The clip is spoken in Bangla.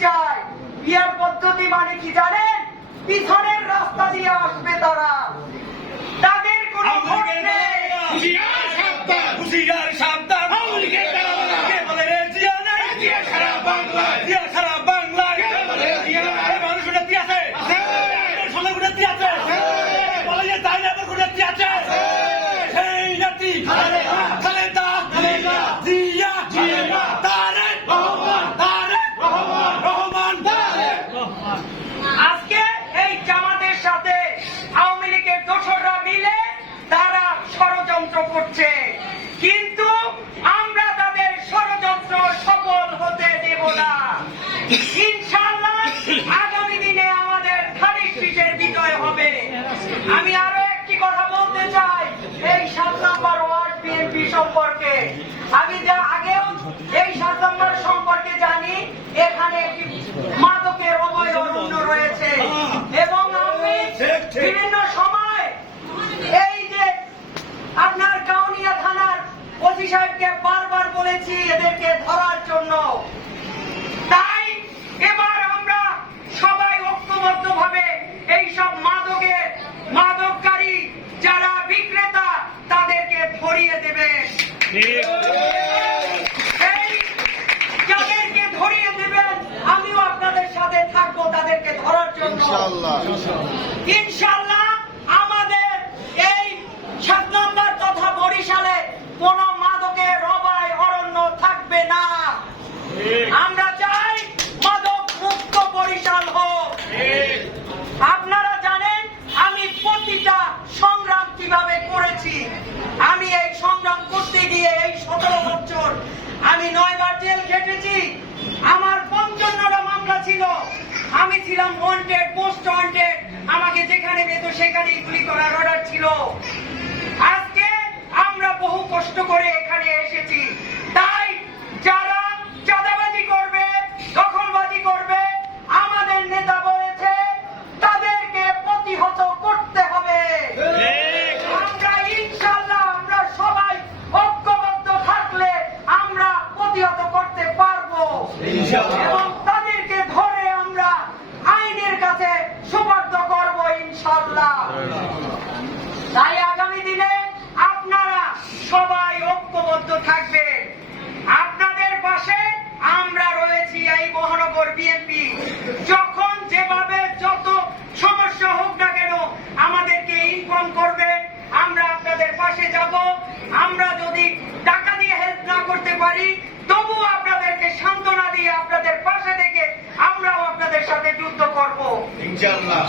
চায় বিয়ার পদ্ধতি মানে কি জানেন? পিছনের রাস্তা দিয়ে আসবে তারা। তাদের কোনো ভোট নেই। হুশিয়ার সাবধান। আওয়ামী মানুষ আছে। আছে। আজকে এই জামাতের সাথে আওয়ামী লীগের দোসররা মিলে তারা ষড়যন্ত্র করছে। কিন্তু আমরা তাদের ষড়যন্ত্র সফল হতে দেব না। বারবার বলেছি এদেরকে ধরার জন্য। তাই এবার আমরা সবাই ঐক্যবদ্ধ ভাবে এইসব মাদকের মাদককারী যারা বিক্রেতা তাদেরকে ধরিয়ে দেবে। যাদেরকে ধরিয়ে দেবেন আমিও আপনাদের সাথে থাকব তাদেরকে ধরার জন্য। ইনশাল্লাহ। ছিলাম ওয়ান্টেড পোস্ট ওয়ান্টেড আমাকে যেখানে পেত সেখানেই গুলি করার অর্ডার ছিল। আজকে আমরা বহু কষ্ট করে এখানে এসেছি। তাই যারা চাঁদাবাজি করবে দখলবাজি করবে আমাদের নেতা বলেছে তাদেরকে প্রতিহত করতে হবে। আমরা ইনশাল্লাহ আমরা সবাই ঐক্যবদ্ধ থাকলে আমরা প্রতিহত করতে পারব। এবং তাদেরকে ধরে আমরা আইনের কাছে সুপার্দ করব ইনশাল্লাহ তাই আগামী দিনে আপনারা সবাই ঐক্যবদ্ধ থাকবেন। আপনাদের পাশে আমরা রয়েছি এই মহানগর বিএনপি। যখন যেভাবে যত সমস্যা হোক না কেন আমাদেরকে ইনফর্ম করবে। আমরা আপনাদের পাশে যাব। আমরা যদি টাকা দিয়ে হেল্প না করতে পারি তবু আপনাদেরকে সান্ত্বনা দিয়ে আপনাদের পাশে থেকে আমরাও আপনাদের সাথে যুদ্ধ করব। ইনশাআল্লাহ